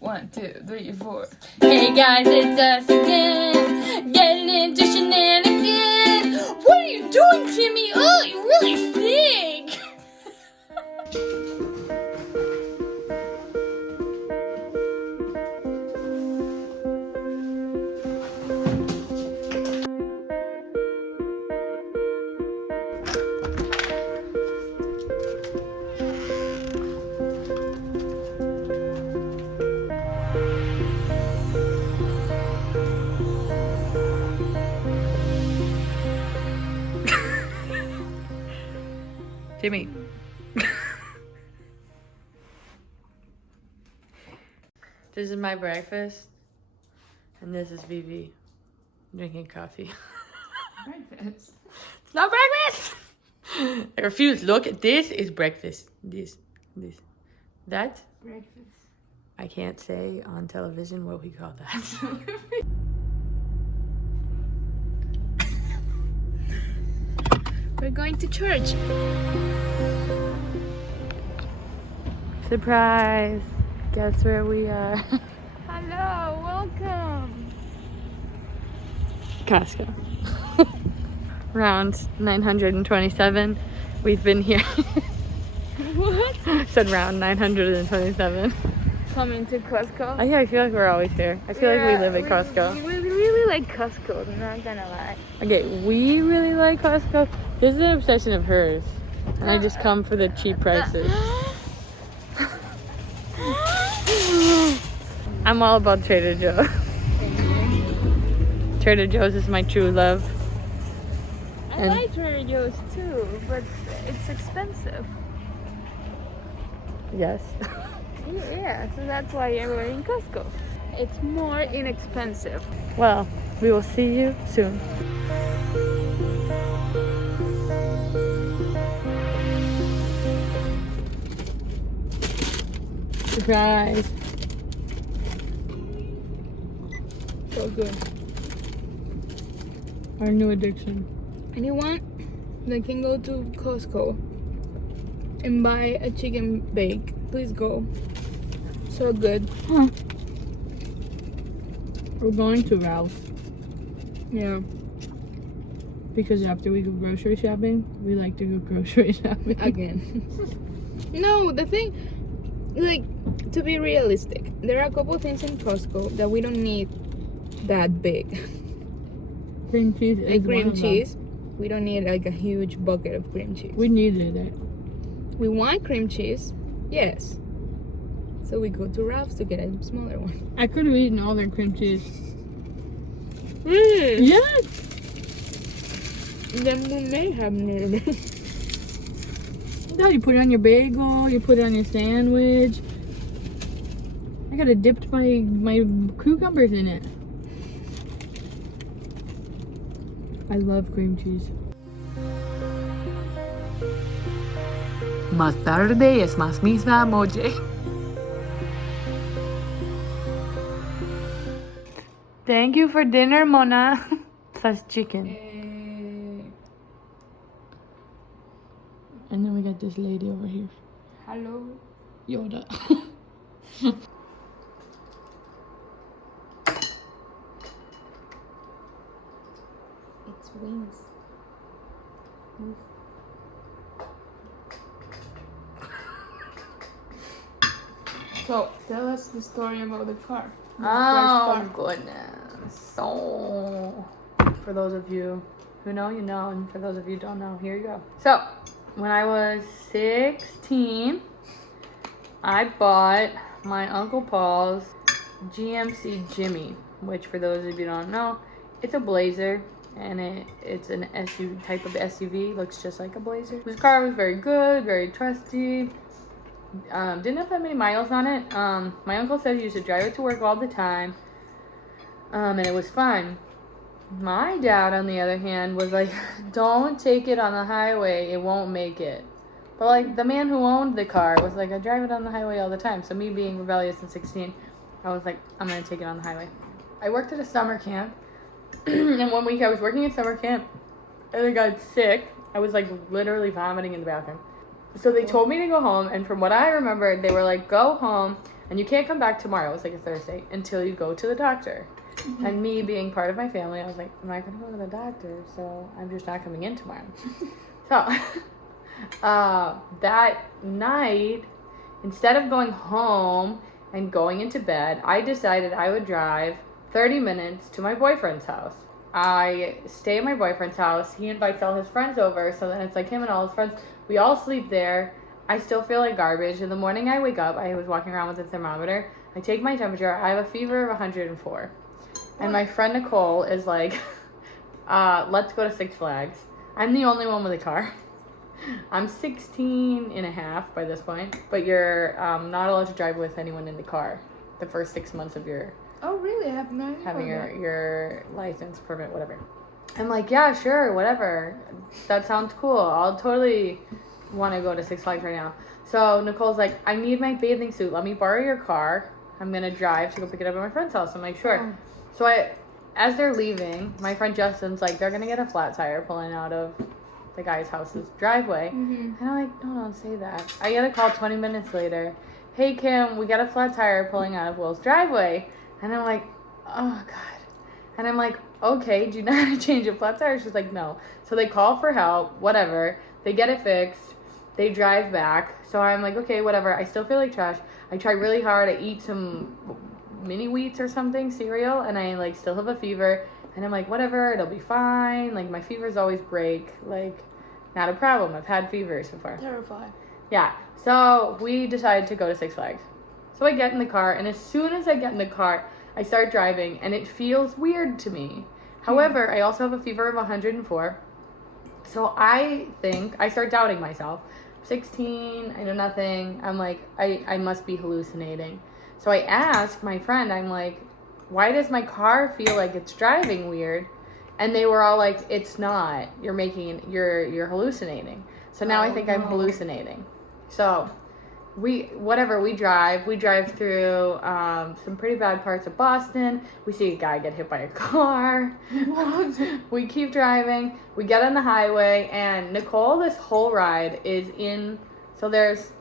1, 2, 3, 4. Hey guys, it's us again, getting into shenanigans. What are you doing, Timmy? Oh, you really stink. Jimmy. This is my breakfast, and this is Vivi drinking coffee. Breakfast. It's not breakfast! I refuse. Look, this is breakfast. This. That? Breakfast. I can't say on television what we call that. We're going to church. Surprise! Guess where we are? Hello, welcome. Costco. Round 927. We've been here. What? Said round 927. Coming to Costco. I feel like we're always here. I feel like we live at Costco. We really like Costco, I'm not gonna lie. Okay, we really like Costco. This is an obsession of hers. And I just come for the cheap prices. I'm all about Trader Joe's. Trader Joe's is my true love. I like Trader Joe's too, but it's expensive. Yes. Yeah, so that's why we're in Costco. It's more inexpensive. Well, we will see you soon. Surprise. So good. Our new addiction. Anyone that can go to Costco and buy a chicken bake, please go. So good. Huh. We're going to Ralph's Yeah. because after we go grocery shopping, we like to go grocery shopping. Again. No, the thing, like, to be realistic, there are a couple things in Costco that we don't need that big. Cream cheese is Like one cream of them. cheese. We don't need like a huge bucket of cream cheese. We needed it. We want cream cheese, yes. So we go to Ralph's to get a smaller one. I could have eaten all their cream cheese. Really? Yes. Then we may have needed it. No, you put it on your bagel. You put it on your sandwich. I could have dipped my cucumbers in it. I love cream cheese. Más tarde es más misma emoji. Thank you for dinner, Mona. Plus chicken. And then we got this lady over here. Hello. Yoda. It's wings. Move. So, tell us the story about the car. Oh, goodness. So, for those of you who know, you know, and for those of you who don't know, here you go. So, when I was 16, I bought my Uncle Paul's GMC Jimmy, which for those of you who don't know, it's a Blazer, and it's an SUV type of SUV, looks just like a Blazer. This car was very good, very trusty. Didn't have that many miles on it. My uncle said he used to drive it to work all the time, and it was fine. My dad, on the other hand, was like, don't take it on the highway, it won't make it. But like, the man who owned the car was like, I drive it on the highway all the time. So me being rebellious at 16, I was like, I'm gonna take it on the highway. I worked at a summer camp, and one week I was working at summer camp, and I got sick. I was like literally vomiting in the bathroom. So they told me to go home, and from what I remember, they were like, go home, and you can't come back tomorrow. It was like a Thursday until you go to the doctor. And me being part of my family, I was like, I'm not going to go to the doctor, so I'm just not coming in tomorrow. So, that night, instead of going home and going into bed, I decided I would drive 30 minutes to my boyfriend's house. I stay at my boyfriend's house. He invites all his friends over, so then it's like him and all his friends. We all sleep there. I still feel like garbage. In the morning I wake up, I was walking around with a thermometer. I take my temperature. I have a fever of 104. And my friend Nicole is like, let's go to Six Flags. I'm the only one with a car. I'm 16 and a half by this point, but you're not allowed to drive with anyone in the car the first 6 months of your Oh, really? I have no idea. having your license, permit, whatever. I'm like, yeah, sure, whatever. That sounds cool. I'll totally want to go to Six Flags right now. So Nicole's like, I need my bathing suit. Let me borrow your car. I'm going to drive to go pick it up at my friend's house. I'm like, sure. So as they're leaving, my friend Justin's like, they're going to get a flat tire pulling out of the guy's house's driveway. And I'm like, no, don't say that. I get a call 20 minutes later. Hey, Kim, we got a flat tire pulling out of Will's driveway. And I'm like, oh, God. And I'm like, okay, do you know how to change a flat tire? She's like, no. So they call for help, whatever. They get it fixed. They drive back. So I'm like, okay, whatever. I still feel like trash. I try really hard. I eat some mini wheats or something, cereal, and I like still have a fever. And I'm like, whatever, it'll be fine. Like, my fevers always break. Like, not a problem. I've had fevers before. Terrified. Yeah. So we decided to go to Six Flags. So I get in the car, and as soon as I get in the car, I start driving, and it feels weird to me. However, I also have a fever of 104. So I think, I start doubting myself. 16, I know nothing. I'm like, I must be hallucinating. So I asked my friend, I'm like, why does my car feel like it's driving weird? And they were all like, it's not. You're hallucinating. So now I think I'm hallucinating. So we drive through some pretty bad parts of Boston. We see a guy get hit by a car. We keep driving. We get on the highway, and Nicole, this whole ride is in, so there's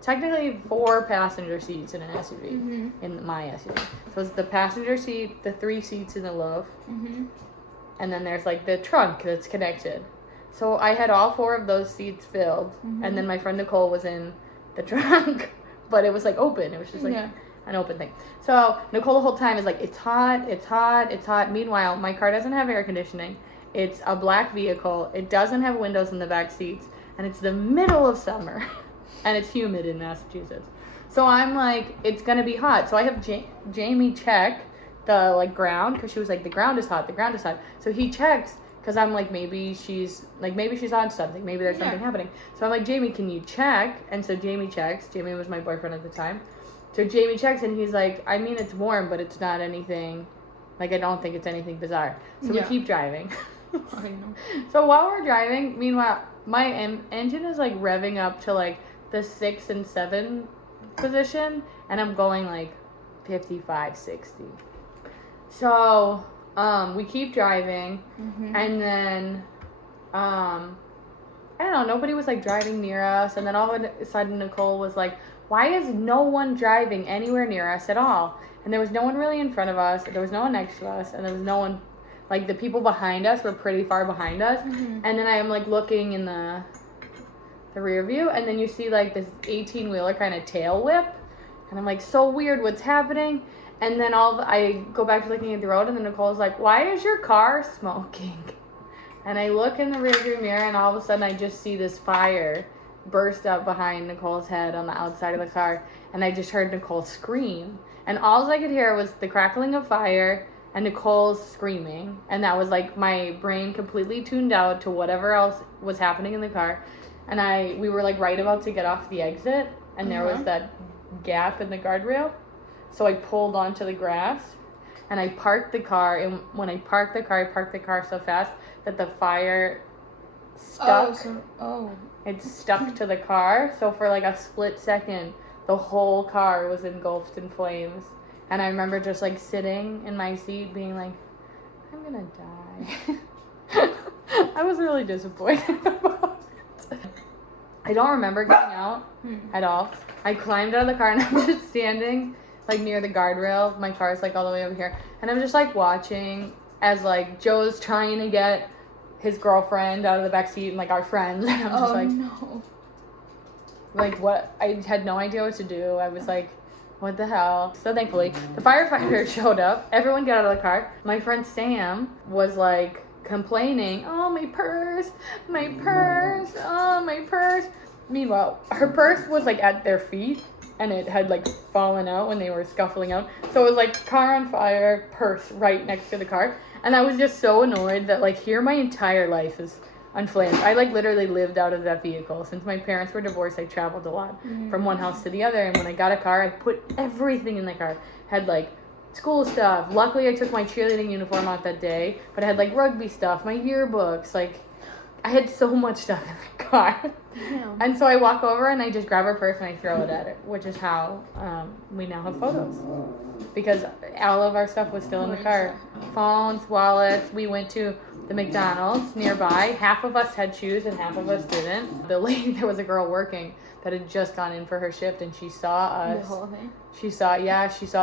technically 4 passenger seats in an SUV, in my SUV. So it's the passenger seat, the 3 seats in the loaf, and then there's like the trunk that's connected. So I had all 4 of those seats filled, and then my friend Nicole was in the trunk, but it was like open. It was just like an open thing. So Nicole the whole time is like, it's hot, it's hot, it's hot. Meanwhile, my car doesn't have air conditioning. It's a black vehicle. It doesn't have windows in the back seats, and it's the middle of summer, and it's humid in Massachusetts. So I'm like, it's gonna be hot. So I have Jamie check the like ground, because she was like, the ground is hot, the ground is hot. So he checks, because I'm like, maybe she's on something. Maybe there's something happening. So I'm like, Jamie, can you check? And so Jamie checks. Jamie was my boyfriend at the time. So Jamie checks, and he's like, I mean, it's warm, but it's not anything, like, I don't think it's anything bizarre. So we keep driving. I know. So while we're driving, meanwhile, my engine is like revving up to like the 6 and 7 position, and I'm going like 55, 60. So we keep driving, and then I don't know, nobody was like driving near us, and then all of a sudden Nicole was like, why is no one driving anywhere near us at all? And there was no one really in front of us, there was no one next to us, and there was no one, like, the people behind us were pretty far behind us. And then I am like looking in the rear view, and then you see like this 18-wheeler kind of tail whip, and I'm like, so weird, what's happening? And then I go back to looking at the road, and then Nicole's like, why is your car smoking? And I look in the rearview mirror, and all of a sudden I just see this fire burst up behind Nicole's head on the outside of the car, and I just heard Nicole scream. And all I could hear was the crackling of fire and Nicole's screaming, and that was like my brain completely tuned out to whatever else was happening in the car. And we were like right about to get off the exit, and there was that gap in the guardrail. So I pulled onto the grass, and I parked the car, and when I parked the car so fast that the fire stuck. It stuck to the car, so for like a split second, the whole car was engulfed in flames. And I remember just like sitting in my seat being like, I'm gonna die. I was really disappointed about it. I don't remember getting out at all. I climbed out of the car and I'm just standing like near the guardrail. My car's like all the way over here. And I'm just like watching as like Joe's trying to get his girlfriend out of the back seat and like our friends. And I'm just like, no. Like what? I had no idea what to do. I was like, what the hell? So thankfully, the firefighter showed up. Everyone got out of the car. My friend Sam was like complaining, oh, my purse, oh, my purse. Meanwhile, her purse was like at their feet and it had like fallen out when they were scuffling out. So it was like car on fire, purse right next to the car. And I was just so annoyed that like here my entire life is unflamed. I like literally lived out of that vehicle. Since my parents were divorced, I traveled a lot from one house to the other. And when I got a car, I put everything in the car. Had like school stuff. Luckily, I took my cheerleading uniform out that day. But I had like rugby stuff, my yearbooks. Like I had so much stuff in the car. Damn. And so I walk over and I just grab her purse and I throw it at her, which is how we now have photos. Because all of our stuff was still in the car. Phones, wallets. We went to the McDonald's nearby. Half of us had shoes and half of us didn't. The lady, there was a girl working that had just gone in for her shift and she saw us. The whole thing? She saw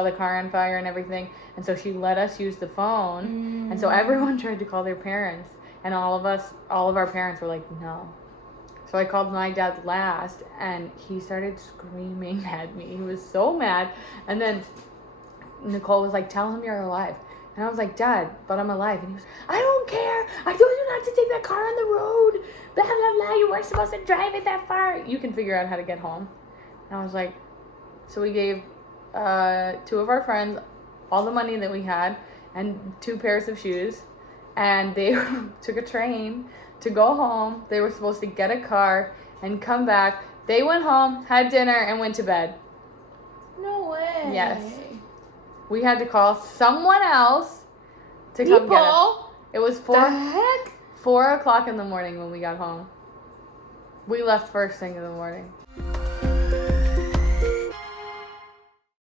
the car on fire and everything. And so she let us use the phone. And so everyone tried to call their parents. And all of our parents were like, no. So I called my dad last and he started screaming at me. He was so mad. And then Nicole was like, tell him you're alive. And I was like, Dad, but I'm alive. And he was, I don't care. I told you not to take that car on the road. Blah, blah, blah. You weren't supposed to drive it that far. You can figure out how to get home. And I was like, so we gave 2 of our friends all the money that we had and 2 pairs of shoes. And they took a train to go home. They were supposed to get a car and come back. They went home, had dinner, and went to bed. No way. Yes. We had to call someone else to come get us. It was 4 o'clock in the morning when we got home. We left first thing in the morning.